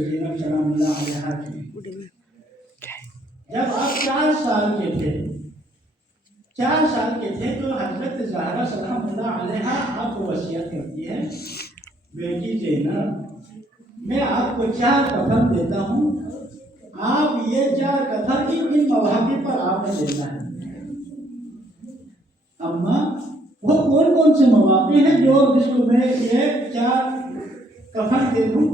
زینب سلام اللہ علیہا کی جب آپ 4 سال کے تھے 4 سال کے تھے تو حضرت زہرا سلام اللہ علیہا آپ کو وصیت کرتی ہے، بیٹی زینب میں آپ کو 4 کفن دیتا ہوں، آپ یہ 4 کفن ان مواقع پر آپ نے دینا ہے۔ اما وہ کون کون سے مواقع ہیں جو جس کو میں یہ 4 کفن دے دوں؟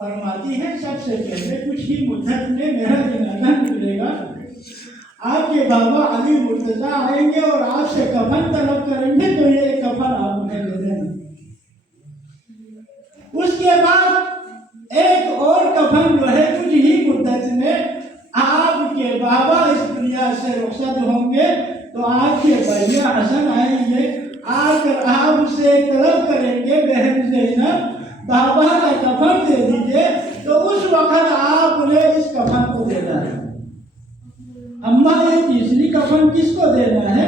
فرماتی ہے سب سے پہلے کچھ ہی مدت میں میرا جنازہ نکلے گا، آپ کے بابا علی مرتضیٰ آئیں گے اور آپ سے کفن طلب کریں گے تو یہ کفن آپ انہیں دے دینا۔ اس کے بعد ایک اور کفن جو ہے کچھ ہی مدت میں آپ کے بابا اس دنیا سے رخصت ہوں گے تو آپ کے بھیا حسن آئیں گے، آ کر آپ سے طلب کریں گے بہن زینب بابا کا کفن دے دیجئے، تو اس وقت آپ نے اس کفن کو دینا ہے۔ اما یہ تیسری کفن کس کو دینا ہے؟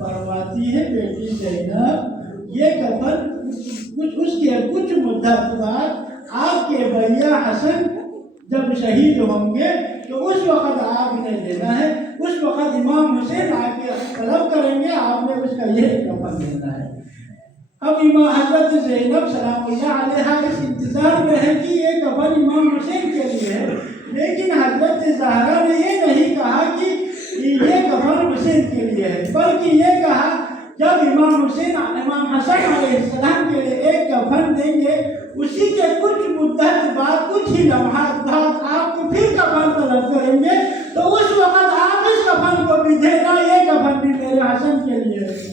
فرماتی ہے بیٹی زینب یہ کفن اس کے کچھ مدت بعد آپ کے بھیا حسن جب شہید ہوں گے تو اس وقت آپ نے دینا ہے، اس وقت امام حسین آ کے طلب کریں گے، آپ نے اس کا یہ کفن دینا ہے۔ اب امام حضرت زینب سلام اللہ علیہا اس انتظار میں ہے کہ یہ کفن امام حسین کے لیے ہے، لیکن حضرت زہرا نے یہ نہیں کہا کہ یہ کفن حسین کے لیے ہے، بلکہ یہ کہا جب امام حسین امام حسن علیہ السلام کے لیے ایک کفن دیں گے، اسی کے کچھ مدت بعد کچھ ہی لمحات بعد آپ کو پھر کفن طلب کریں گے تو اس وقت آپ اس کفن کو بھی دینا، یہ کفن بھی میرے حسن کے لیے ہے۔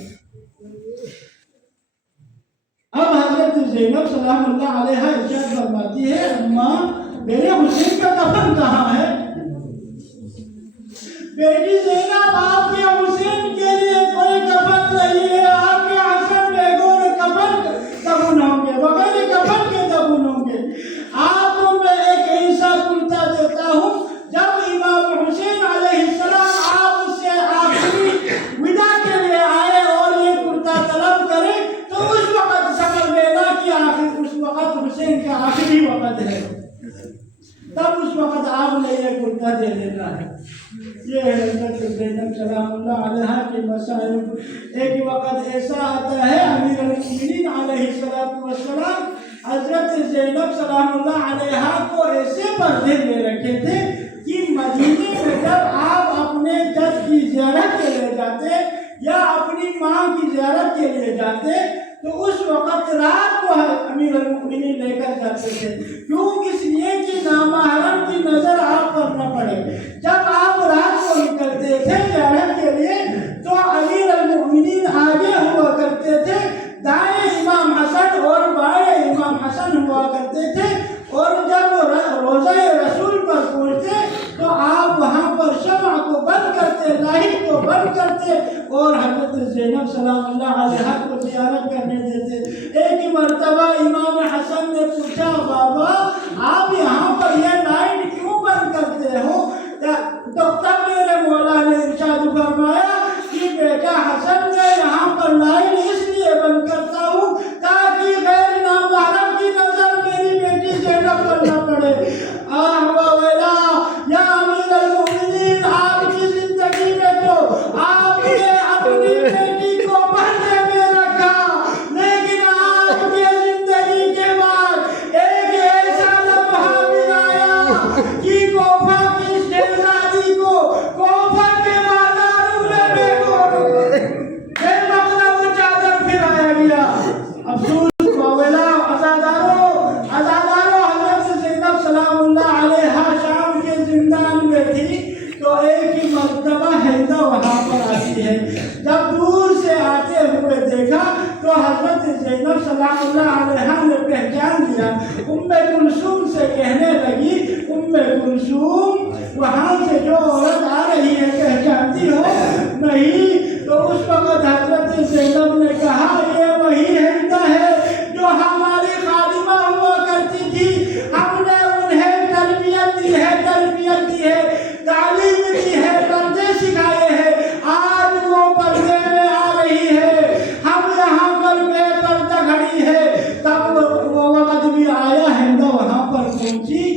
اب حضرت زینب سلام اللہ علیہا ارشاد فرماتی ہے اماں میرے حسین کا کفن کہاں ہے؟ بیٹی زینب آپ کے حسین کے لیے کوئی کفن نہیں ہے، آپ کے حسن بغیر کفن دفن ہوں گے، بغیر کفن کے دفن ہوں گے۔ آپ کو میں ایک ایسا کرتا دیتا ہوں جب امام حسین علیہ السلام آپ سے آخری ودا کے لیے آئے اور یہ کرتا طلب کرے تو اس وقت سمجھ لینا کہ آخر اس وقت حسین کا آخری وقت ہے، تب اس وقت آپ نے یہ کرتا دے دینا ہے۔ یہ حضرت زینب سلام اللہ علیہا کے مسائل۔ ایک وقت ایسا آتا ہے امیر المؤمنین علیہ السلام حضرت زینب سلام اللہ علیہا کو ایسے پردے دے رکھے تھے کہ مدینے میں جب آپ اپنے جد کی زیارت کے لیے جاتے یا اپنی ماں کی زیارت کے لیے جاتے تو اس وقت رات کو امیر المؤمنین لے کر جاتے تھے، کیوں؟ اس لیے کہ نامحرم کی نظر آپ پر نہ پڑے۔ جب آپ رات کو نکلتے تھے زیارت کے لیے تو امیر المؤمنین آگے ہوا کرتے تھے، دائیں امام حسن اور بائیں امام حسن ہوا کرتے تھے، اور جب روضہ رسول پر پہنچتے تو آپ وہاں پر شمع کو بند کرتے، لائٹ کو بند کرتے اور حضرت زینب سلام اللہ علیہا کو زیارت کرنے دیتے۔ ایک مرتبہ امام حسن نے پوچھا بابا آپ یہاں پر یہ لائٹ کیوں بند کرتے ہو؟ تو تب میرے مولا نے ارشاد فرمایا کہ بیٹا حسن میں یہاں پر لائٹ اس لیے بند کرتا ہوں تاکہ غیر نامحرم کی نظر میری بیٹی زینب پر نہ پڑے۔ یا امیر المؤمنین آپ کی زندگی میں تو آپ نے اپنی بیٹی کو پردے میں رکھا، لیکن آپ کی زندگی کے بعد ایک ایسا لمحہ بھی آیا کہ کوفہ کی شہزادی کو کوفہ کے بازاروں میں بے مطلب وہ چادر پھرایا گیا۔ افسوس مولا عزادارو حضرت زینب سلام اللہ علیہا شام کے زندان میں تھی تو ایک ہی مرتبہ ہیدا وہاں پر آتی ہے، جب دور سے آتے ہوئے دیکھا تو حضرت زینب سلام اللہ علیہا نے پہچان لیا، ام کلثوم سے کہنے لگی ام کلثوم وہاں سے جو عورت آ رہی ہے پہچانتی ہو؟ نہیں۔ تو اس وقت حضرت زینب نے کہا یہ وہی ہیدا ہے جو ہماری خادمہ ہوا کرتی تھی، ہم نے انہیں تربیت دی ہے، تعلیم دی ہے، پردے سکھائے ہیں، آج وہ پردے میں آ رہی ہے، ہم یہاں پر بے پردہ کھڑی ہے۔ تب وہ وقت بھی آیا، ہیدا وہاں پر پہنچی